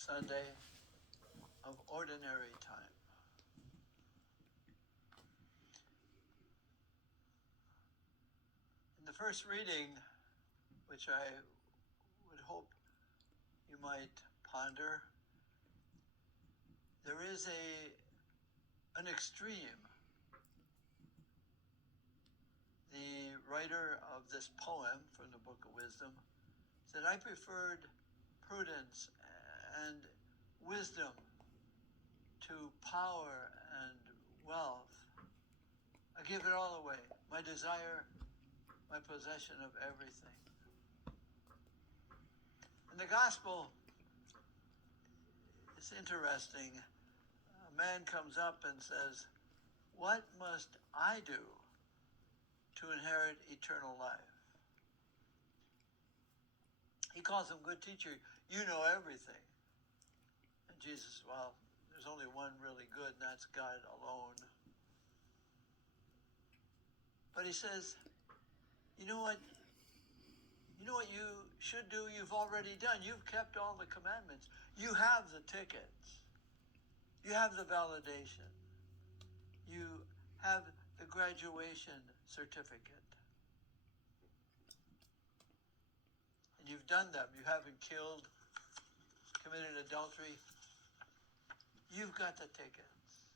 Sunday of ordinary time. In the first reading, which I would hope you might ponder, there is an extreme. The writer of this poem from the Book of Wisdom said, I preferred prudence and wisdom to power and wealth. I give it all away. My desire, my possession of everything. In the gospel, it's interesting. A man comes up and says, what must I do to inherit eternal life? He calls him good teacher. You know everything. And Jesus says, well, there's only one really good, and that's God alone. But he says, you know what? You know what you should do? You've already done. You've kept all the commandments. You have the tickets. You have the validation. You have the graduation certificate. And you've done them. You haven't killed, committed adultery. You've got the tickets.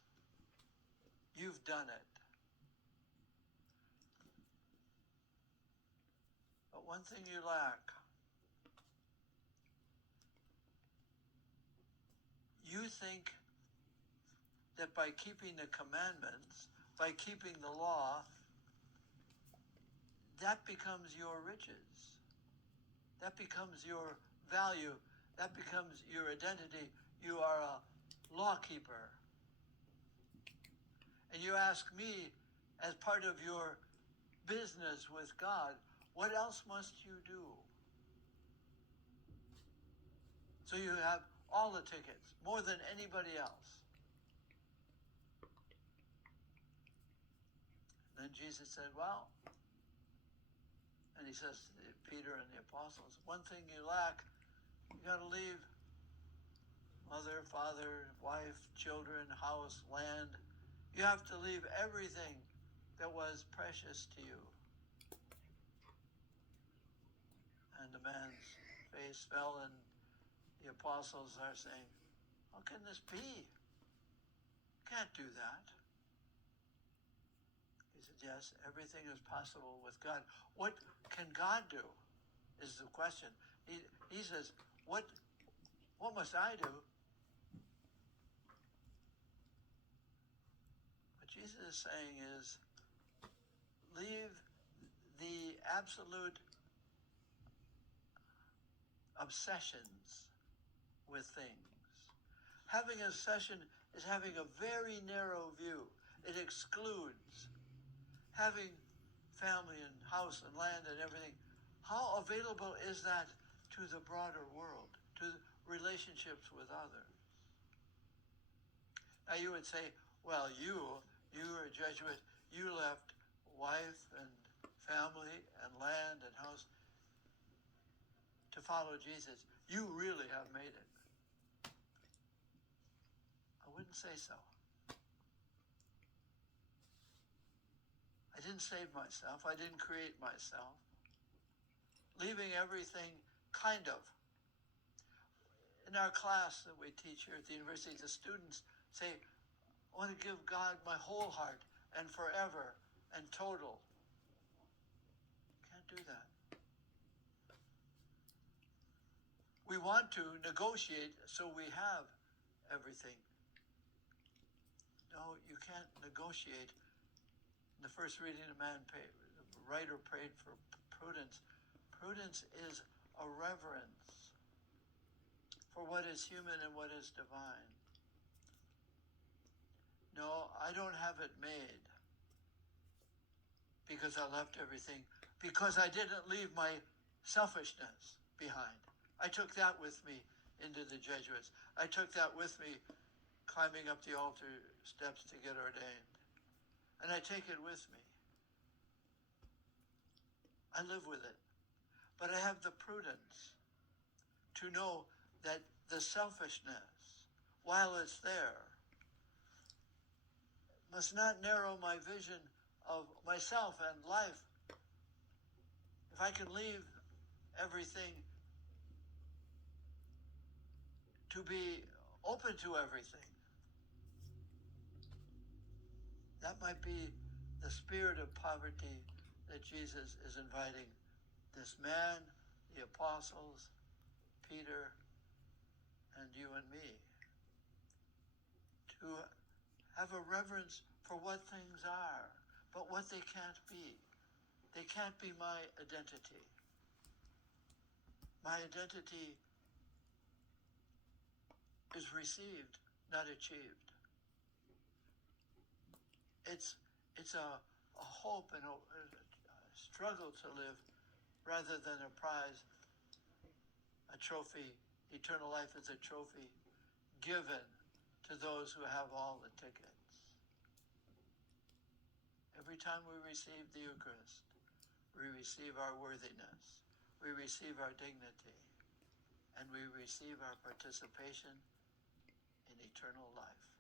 You've done it. But one thing you lack. You think that by keeping the commandments, by keeping the law, that becomes your riches. That becomes your value. That becomes your identity. You are a law keeper. And you ask me, as part of your business with God, what else must you do? So you have all the tickets, more than anybody else. Then Jesus said, well, and he says to Peter and the apostles, one thing you lack, you got to leave mother, father, wife, children, house, land. You have to leave everything that was precious to you. And the man's face fell, and the apostles are saying, how can this be? Can't do that. He said, yes, everything is possible with God. What can God do is the question. He says, what must I do? What Jesus is saying is, leave the absolute obsessions with things. Having an obsession is having a very narrow view. It excludes. Having family and house and land and everything, how available is that to the broader world, to relationships with others? Now you would say, well, you were a Jesuit, you left wife and family and land and house to follow Jesus. You really have made it. I wouldn't say so. I didn't save myself. I didn't create myself. Leaving everything, kind of. In our class that we teach here at the university, the students say, I want to give God my whole heart and forever and total. Can't do that. We want to negotiate so we have everything. No, you can't negotiate. In the first reading, the writer prayed for prudence. Prudence is a reverence for what is human and what is divine. No, I don't have it made because I left everything, because I didn't leave my selfishness behind. I took that with me into the Jesuits. I took that with me climbing up the altar steps to get ordained. And I take it with me. I live with it. But I have the prudence to know that the selfishness, while it's there, must not narrow my vision of myself and life. If I can leave everything to be open to everything, that might be the spirit of poverty that Jesus is inviting this man, the apostles, Peter, and you and me, to have a reverence for what things are, but what they can't be. They can't be my identity. My identity is received, not achieved. It's a hope and a struggle to live rather than a prize, a trophy. Eternal life is a trophy given to those who have all the tickets. Every time we receive the Eucharist, we receive our worthiness, we receive our dignity, and we receive our participation in eternal life.